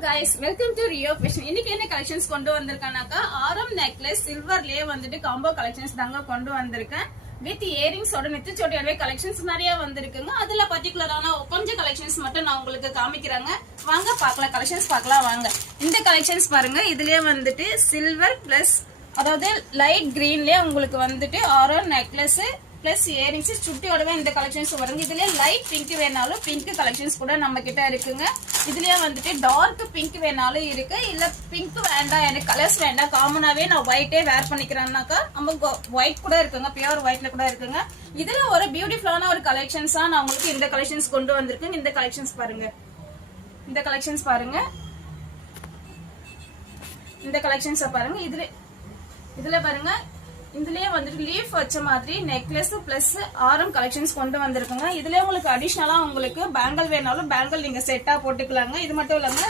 guys, welcome to Rio Fashion. இன்னைக்கு என்ன collections கொண்டு வந்திருக்கேனாக்கா ஆரம் நெக்லஸ் சில்வர்லயே வந்துட்டு காம்போ கலெக்ஷன்ஸ் தாங்க கொண்டு வந்திருக்கேன். வித் இயரிங்ஸோட நெத்திச்சோட்டியோட கலெக்ஷன்ஸ் நிறைய வந்திருக்குங்க. அதுல பர்டிகுலரான கொஞ்சம் கலெக்ஷன்ஸ் மட்டும் நான் உங்களுக்கு காமிக்கிறேங்க. வாங்க பார்க்கலாம், கலெக்ஷன்ஸ் பார்க்கலாம் வாங்க. இந்த கலெக்ஷன்ஸ் பாருங்க, இதுலயே வந்துட்டு சில்வர் பிளஸ் அதாவது லைட் கிரீன்லயே உங்களுக்கு வந்துட்டு ஆரம் நெக்லஸ் பிளஸ் இயரிங்ஸ் சுட்டியோடவே இந்த கலெக்ஷன்ஸ் வருங்க. இதுலயே லைட் பிங்க் வேணாலும் பிங்க் கலெக்ஷன்ஸ் கூட நம்ம கிட்ட இருக்குங்க. இதுலயே வந்துட்டு டார்க் பிங்க் வேணாலும் இருக்கு. இல்ல பிங்க் வேண்டாம், எனக்கு கலர்ஸ் வேண்டாம், காமனாவே நான் ஒயிட்டே வேர் பண்ணிக்கிறேன்னாக்கா நம்ம ஒயிட் கூட இருக்குங்க, பியூர் ஒயிட்ல கூட இருக்குங்க. இதுல ஒரு பியூட்டிஃபுல்லான ஒரு கலெக்ஷன்ஸா நான் உங்களுக்கு இந்த கலெக்ஷன்ஸ் கொண்டு வந்திருக்கேன். இந்த கலெக்ஷன்ஸ் பாருங்க, இந்த கலெக்ஷன்ஸ் பாருங்க, இந்த கலெக்ஷன்ஸ் பாருங்க. இதுல பாருங்க, இதுலயே வந்துட்டு லீஃப் வச்ச மாதிரி நெக்லஸ் பிளஸ் ஆரம் கலெக்ஷன்ஸ் கொண்டு வந்திருக்குங்க. இதுல உங்களுக்கு அடிஷனலா உங்களுக்கு பேங்கல் வேணாலும் பேங்கல் நீங்க செட்டா போட்டுக்கலாங்க. இது மட்டும் இல்லங்க,